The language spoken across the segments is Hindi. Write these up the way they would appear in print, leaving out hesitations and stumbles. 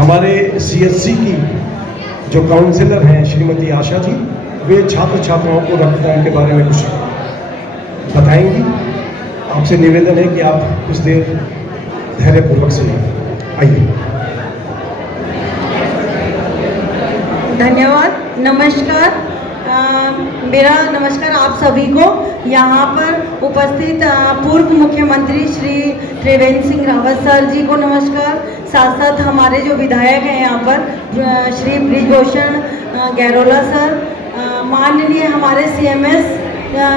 हमारे सीएससी की जो काउंसलर हैं श्रीमती आशा जी, वे छात्र छात्राओं को रक्तदान के बारे में कुछ बताएंगी। आपसे निवेदन है कि आप कुछ देर धैर्यपूर्वक सुनिए। आइए। धन्यवाद। नमस्कार। मेरा नमस्कार आप सभी को। यहाँ पर उपस्थित पूर्व मुख्यमंत्री श्री त्रिवेंद्र सिंह रावत सर जी को नमस्कार। साथ साथ हमारे जो विधायक हैं यहाँ पर श्री बृजभूषण गैरोला सर, माननीय हमारे CMS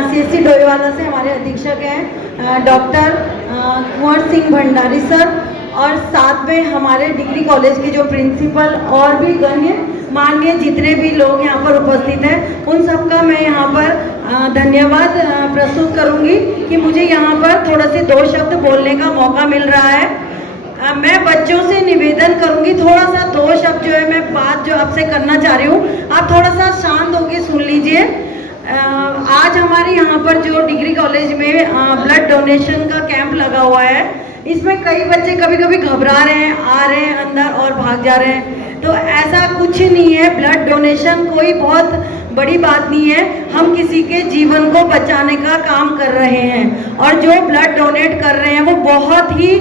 CSC डोईवाला से हमारे अधीक्षक हैं डॉक्टर कुंवर सिंह भंडारी सर, और साथ में हमारे डिग्री कॉलेज के जो प्रिंसिपल और भी गण्य माननीय जितने भी लोग यहाँ पर उपस्थित हैं, उन सबका मैं यहाँ पर धन्यवाद प्रस्तुत करूँगी कि मुझे यहाँ पर थोड़ा से 2 शब्द बोलने का मौका मिल रहा है। मैं बच्चों से निवेदन करूँगी, थोड़ा सा 2 शब्द जो है मैं बात जो आपसे करना चाह रही हूँ, आप थोड़ा सा शांत होकर सुन लीजिए। आज हमारे यहाँ पर जो डिग्री कॉलेज में ब्लड डोनेशन का कैंप लगा हुआ है, इसमें कई बच्चे कभी कभी घबरा रहे हैं, आ रहे हैं अंदर और भाग जा रहे हैं। तो ऐसा कुछ नहीं है, ब्लड डोनेशन कोई बहुत बड़ी बात नहीं है। हम किसी के जीवन को बचाने का काम कर रहे हैं, और जो ब्लड डोनेट कर रहे हैं वो बहुत ही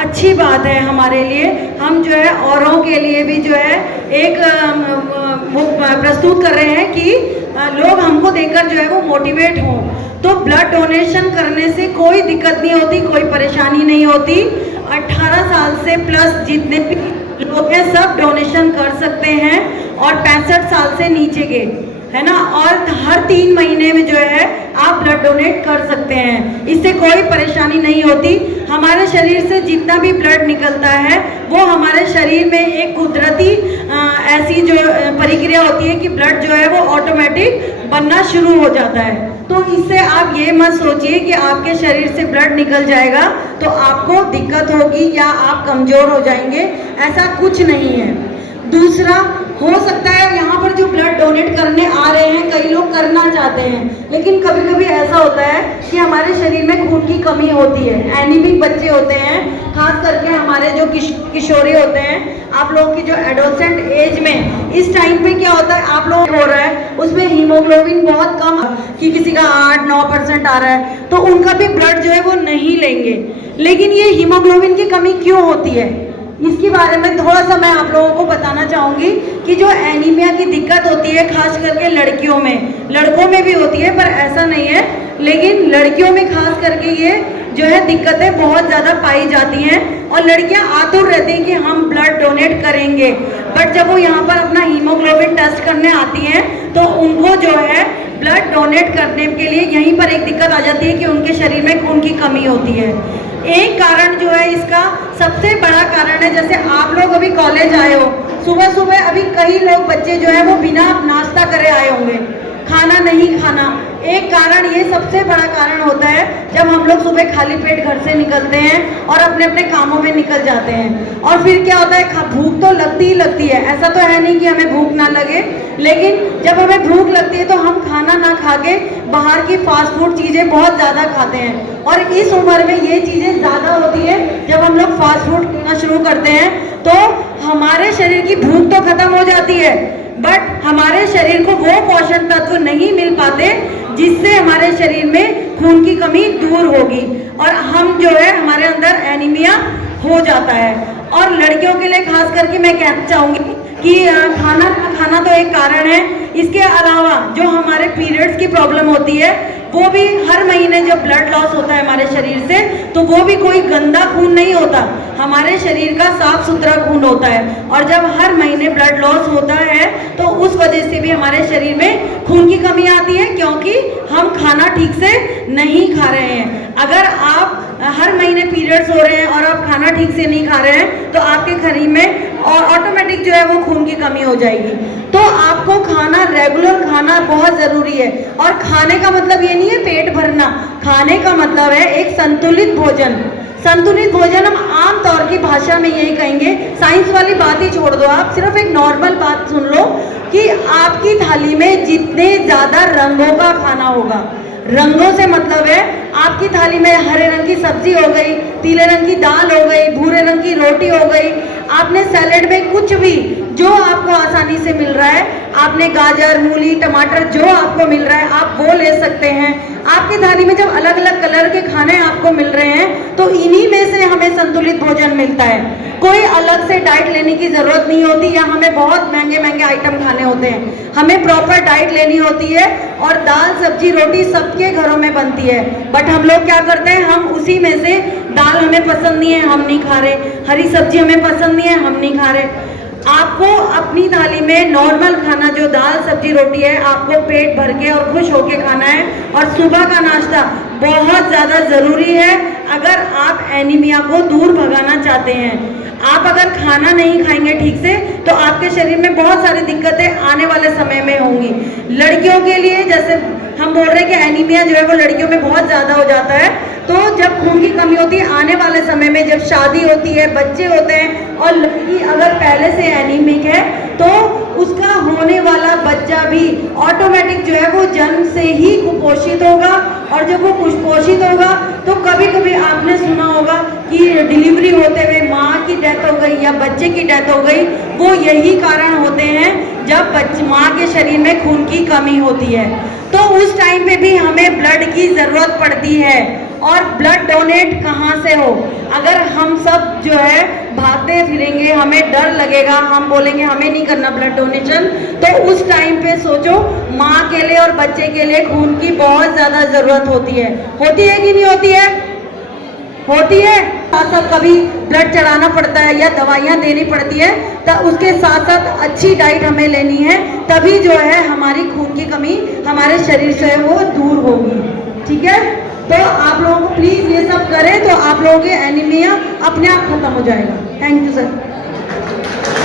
अच्छी बात है हमारे लिए। हम जो है औरों के लिए भी जो है एक वो प्रस्तुत कर रहे हैं कि लोग हमको देखकर जो है वो मोटिवेट हों। तो ब्लड डोनेशन करने से कोई दिक्कत नहीं होती, कोई परेशानी नहीं होती। 18 साल से प्लस जितने भी लोग हैं सब डोनेशन कर सकते हैं, और 65 साल से नीचे के, है ना, और हर 3 महीने में जो है आप ब्लड डोनेट कर सकते हैं। इससे कोई परेशानी नहीं होती। हमारे शरीर से जितना भी ब्लड निकलता है वो हमारे शरीर में एक कुदरती ऐसी जो प्रक्रिया होती है कि ब्लड जो है वो ऑटोमेटिक बनना शुरू हो जाता है। तो इससे आप ये मत सोचिए कि आपके शरीर से ब्लड निकल जाएगा तो आपको दिक्कत होगी या आप कमज़ोर हो जाएंगे, ऐसा कुछ नहीं है। दूसरा, हो सकता है यहाँ पर जो ब्लड डोनेट करने आ रहे हैं कई लोग करना चाहते हैं, लेकिन कभी कभी ऐसा होता है कि हमारे शरीर में खून की कमी होती है। एनीमिक बच्चे होते हैं, खास करके हमारे जो किशोरी होते हैं, आप लोगों की जो एडोसेंट एज में इस टाइम पे क्या होता है, आप लोग हो रहा है उसमें हीमोग्लोबिन बहुत कम, कि किसी का 8-9% आ रहा है, तो उनका भी ब्लड जो है वो नहीं लेंगे। लेकिन ये हीमोग्लोबिन की कमी क्यों होती है, इसके बारे में थोड़ा सा मैं आप लोगों को बताना चाहूँगी कि जो एनीमिया की दिक्कत होती है खास करके लड़कियों में, लड़कों में भी होती है पर ऐसा नहीं है, लेकिन लड़कियों में खास करके ये जो है दिक्कतें बहुत ज़्यादा पाई जाती हैं, और लड़कियां आतुर रहती हैं कि हम ब्लड डोनेट करेंगे। बट जब वो यहाँ पर अपना हीमोग्लोबिन टेस्ट करने आती हैं तो उनको जो है ब्लड डोनेट करने के लिए यहीं पर एक दिक्कत आ जाती है कि उनके शरीर में खून की कमी होती है। एक कारण जो है इसका सबसे बड़ा कारण है, जैसे आप लोग अभी कॉलेज आए हो, सुबह सुबह अभी कई लोग बच्चे जो है वो बिना नाश्ता करे आए होंगे, खाना नहीं खाना। एक कारण ये सबसे बड़ा कारण होता है जब हम लोग सुबह खाली पेट घर से निकलते हैं और अपने अपने कामों में निकल जाते हैं, और फिर क्या होता है, भूख तो लगती ही लगती है। ऐसा तो है नहीं कि हमें भूख ना लगे, लेकिन जब हमें भूख लगती है तो हम खाना ना खा के बाहर की फास्ट फूड चीज़ें बहुत ज़्यादा खाते हैं, और इस उम्र में ये चीज़ें ज़्यादा होती है। जब हम लोग फास्ट फूड खाना शुरू करते हैं तो हमारे शरीर की भूख तो खत्म हो जाती है, बट हमारे शरीर को वो पोषण तत्व नहीं मिल पाते जिससे हमारे शरीर में खून की कमी दूर होगी, और हम जो है हमारे अंदर एनीमिया हो जाता है। और लड़कियों के लिए खास करके मैं कहना चाहूँगी कि खाना ना खाना तो एक कारण है, इसके अलावा जो हमारे पीरियड्स की प्रॉब्लम होती है वो भी हर महीने जब ब्लड लॉस होता है हमारे शरीर से, तो वो भी कोई गंदा खून नहीं होता, हमारे शरीर का साफ सुथरा खून होता है। और जब हर महीने ब्लड लॉस होता है तो उस वजह से भी हमारे शरीर में खून की कमी आती है, क्योंकि हम खाना ठीक से नहीं खा रहे हैं। अगर आप हर महीने पीरियड्स हो रहे हैं और आप खाना ठीक से नहीं खा रहे हैं तो आपके शरीर में और ऑटोमेटिक जो है वो खून की कमी हो जाएगी। तो आपको खाना रेगुलर खाना बहुत ज़रूरी है, और खाने का मतलब ये नहीं है पेट भरना, खाने का मतलब है एक संतुलित भोजन। संतुलित भोजन हम आम तौर की भाषा में यही कहेंगे, साइंस वाली बात ही छोड़ दो, आप सिर्फ एक नॉर्मल बात सुन लो कि आपकी थाली में जितने ज़्यादा रंगों का खाना होगा, रंगों से मतलब है आपकी थाली में हरे रंग की सब्जी हो गई, पीले रंग की दाल हो गई, भूरे रंग की रोटी हो गई, आपने सैलेड में कुछ भी जो आपको आसानी से मिल रहा है, आपने गाजर, मूली, टमाटर जो आपको मिल रहा है आप वो ले सकते हैं। आपकी थाली में जब अलग अलग कलर के खाने आपको मिल रहे हैं तो इन्हीं में से हमें संतुलित भोजन मिलता है। कोई अलग से डाइट लेने की ज़रूरत नहीं होती या हमें बहुत महंगे महंगे आइटम खाने होते हैं। हमें प्रॉपर डाइट लेनी होती है और दाल, सब्जी, रोटी सबके घरों में बनती है। बट हम लोग क्या करते हैं, हम उसी में से दाल हमें पसंद नहीं है, हम नहीं खा रहे, हरी सब्जी हमें पसंद नहीं है, हम नहीं खा रहे। आपको अपनी थाली में नॉर्मल खाना जो दाल, सब्जी, रोटी है आपको पेट भर के और खुश होके खाना है। और सुबह का नाश्ता बहुत ज़्यादा ज़रूरी है अगर आप एनीमिया को दूर भगाना चाहते हैं। आप अगर खाना नहीं खाएंगे ठीक से तो आपके शरीर में बहुत सारी दिक्कतें आने वाले समय में होंगी। लड़कियों के लिए जैसे हम बोल रहे हैं कि एनीमिया जो है वो लड़कियों में बहुत ज़्यादा हो जाता है, तो जब खून की कमी होती है आने वाले समय में, जब शादी होती है, बच्चे होते हैं और लड़की अगर पहले से एनीमिक है तो उसका होने वाला बच्चा भी ऑटोमेटिक जो है वो जन्म से ही कुपोषित होगा। और जब वो कुपोषित होगा तो कभी कभी आपने सुना होगा कि डिलीवरी होते हुए माँ की डेथ हो गई या बच्चे की डेथ हो गई। वो यही कारण होते हैं जब माँ के शरीर में खून की कमी होती है। तो उस टाइम पे भी हमें ब्लड की ज़रूरत पड़ती है। और ब्लड डोनेट कहाँ से हो, अगर हम सब जो है भागते फिरेंगे, हमें डर लगेगा, हम बोलेंगे हमें नहीं करना ब्लड डोनेशन, तो उस टाइम पे सोचो माँ के लिए और बच्चे के लिए खून की बहुत ज़्यादा ज़रूरत होती है कि नहीं होती है? होती है। साथ साथ कभी ब्लड चढ़ाना पड़ता है या दवाइयाँ देनी पड़ती है, तो उसके साथ साथ अच्छी डाइट हमें लेनी है, तभी जो है हमारी खून की कमी हमारे शरीर से वो दूर होगी। ठीक है, तो आप लोगों को प्लीज़ ये सब करें तो आप लोगों के एनीमिया अपने आप खत्म हो जाएगा। Thank you sir.